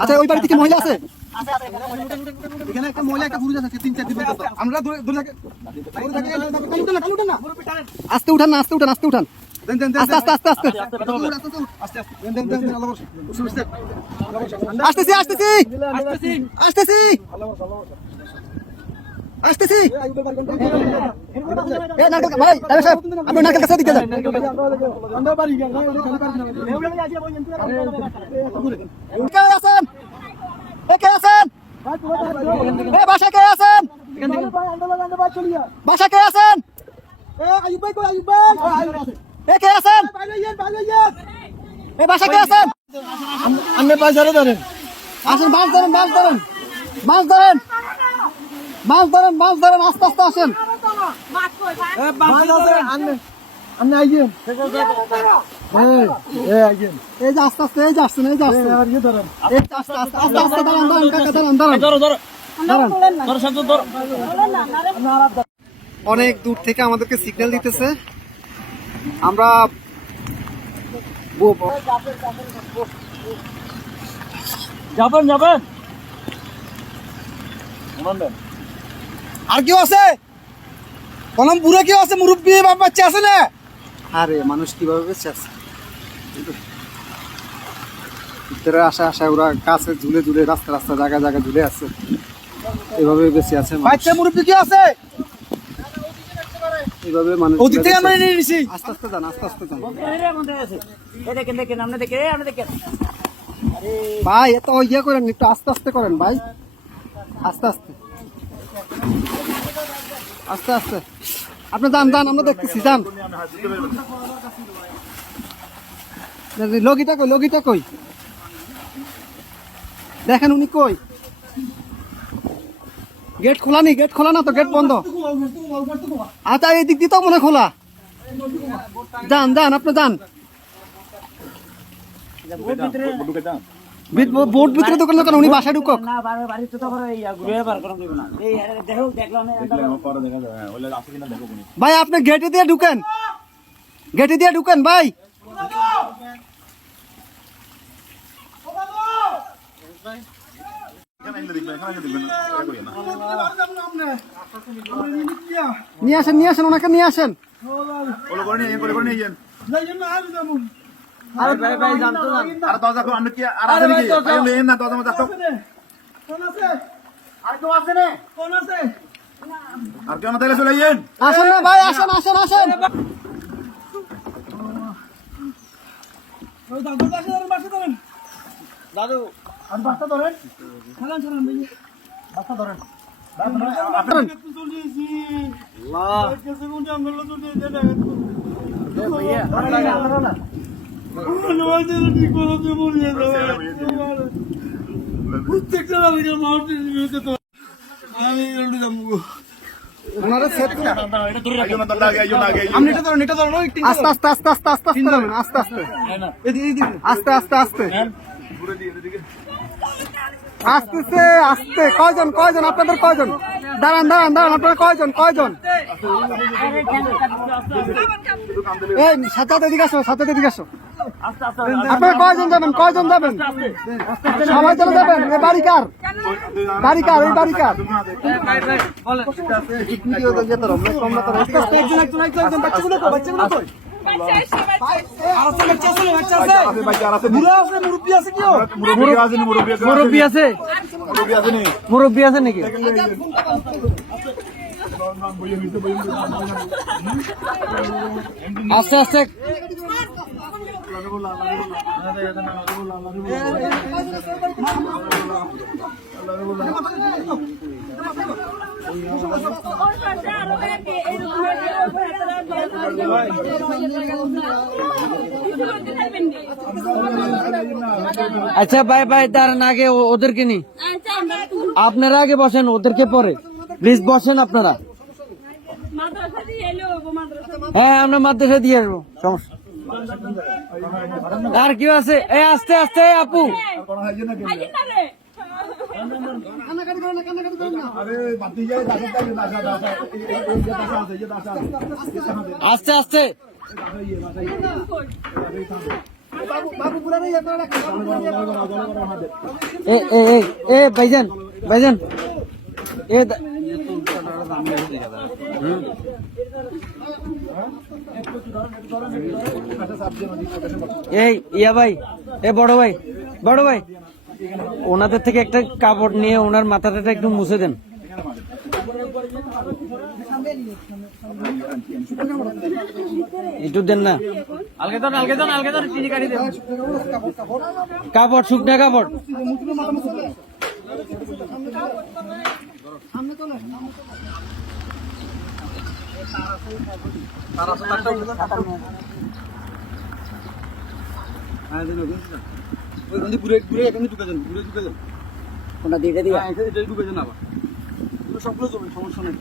আচ্ছা ওই বাড়িতে কি মহিলা আছে? এখানে একটা মহিলা একটা পুরুষ আছে 3-4 দিন আমরা আস্তে উঠান না, আস্তে উঠান, আস্তে উঠান, আস্তে আস্তে আস্তে আস্তে আসতেছি আসতেছি আসতেছি আসতেছি। ভাই সাহেব আপনি নারকেল কাছে দিকে যান। কে আছেন? কে আছেন? বাসা কে আছেন? বাসা কে আছেন? কে আছেন? বাসা কে আছেন? আপনি বাজারে ধরেন, আসেন, মাছ ধরেন, মাছ ধরেন, মাছ ধরেন, মাছ ধরেন, মাছ ধরেন, আস্তে আস্তে আসেন। এই যে আস্তে আস্তে, এই যে আসছেন, এই যে আসছেন, আস্তে আস্তে আস্তে আস্তে দাঁড়ান, দাঁড়ান কাকা, দাঁড়ান, দাঁড়ান, দাঁড়ান। অনেক দূর থেকে আমাদেরকে সিগন্যাল দিতেছে, আমরা যাবেন যাবেন। আর কেউ আছে? কলম পুরো কেউ আছে? মুরব্বী বাচ্চা আছে না? আরে মানুষ কিভাবে বেঁচে আছে? ভিতরে আসা আসা ওরা কাছে ঝুলে ঝুলে, রাস্তা রাস্তা জায়গা জায়গা ঝুলে আছে, এভাবে বেঁচে আছে। বাচ্চা মুরব্বী কি আছে? এইভাবে মানুষ ওদিক থেকে আমরা নিয়ে নিছি। আস্তে আস্তে যান, আস্তে আস্তে যান ভাই, এত ইয়ে করেন, একটু আস্তে আস্তে করেন ভাই, আস্তে আস্তে আস্তে আস্তে। আপনি যান যান, আমরা দেখতেছি, যান। লগিটা কই, লগিটা কই? দেখেন উনি কই? গেট খোলা নি? গেট খোলা না তো, গেট বন্ধ। আচ্ছা এই দিক দিয়ে তো মনে খোলা। যান যান, আপনি যান। বোট ভিতরে দোকান দোকান, উনি বাসায় ঢুকক। ভাই আপনি গেটে দিয়ে ঢুকেন, গেটে দিয়ে ঢুকেন ভাই। নিয়ে আসেন, নিয়ে আসেন, ওনাকে নিয়ে আসেন। আসেন না ভাই, আসেন আসেন আসেন। দাদু বাচ্চা ধরেন, বাচ্চা ধরেন। আস্তে আস্তে আস্তে আস্তে আস্তে আস্তে আস্তে আস্তে আস্তে আসতেছে, আসতে। কয়জন কয়জন আপনাদের, কয়জন? দাঁড়ান দাঁড়ান দাঁড়ান, আপনারা কয়জন কয়জন? এই সাথে এদিকে আসো, সাথে এদিকে আসো। আপনারা কয়জন যাবেন, কয়জন যাবেন? সবাই চলে যাবেন? এই বাড়ি কার? বাড়ি কার? এই বাড়ি কার? মুরব্বী আছে, মুরব্বী আছে নাকি? আস্তে আস্তে আচ্ছা ভাই ভাই, দাঁড়ান, আগে ওদেরকে নি, আপনারা আগে বসেন, ওদেরকে পরে প্লিজ বসেন আপনারা। হ্যাঁ আমরা মাদ্রাসা দিয়ে আসবো, সমস্যা। আর কেউ আছে? এই আস্তে আস্তে আপু, আস্তে আস্তে বাবু বাবু পুরা নেই আপনারা রাখেন এ ভাইজান ভাইজান এ এই ইয়া ভাই এ বড় ভাই ওনাদের থেকে একটা কাপড় নিয়ে ওনার মাথাটা একটু মুছে দেন। একটু দেন না আলগে দেন চিনি কাটি দেন কাপড়, শুকনা কাপড়। কোনটা দিয়ে দিই সবগুলো সমস্যা নেই।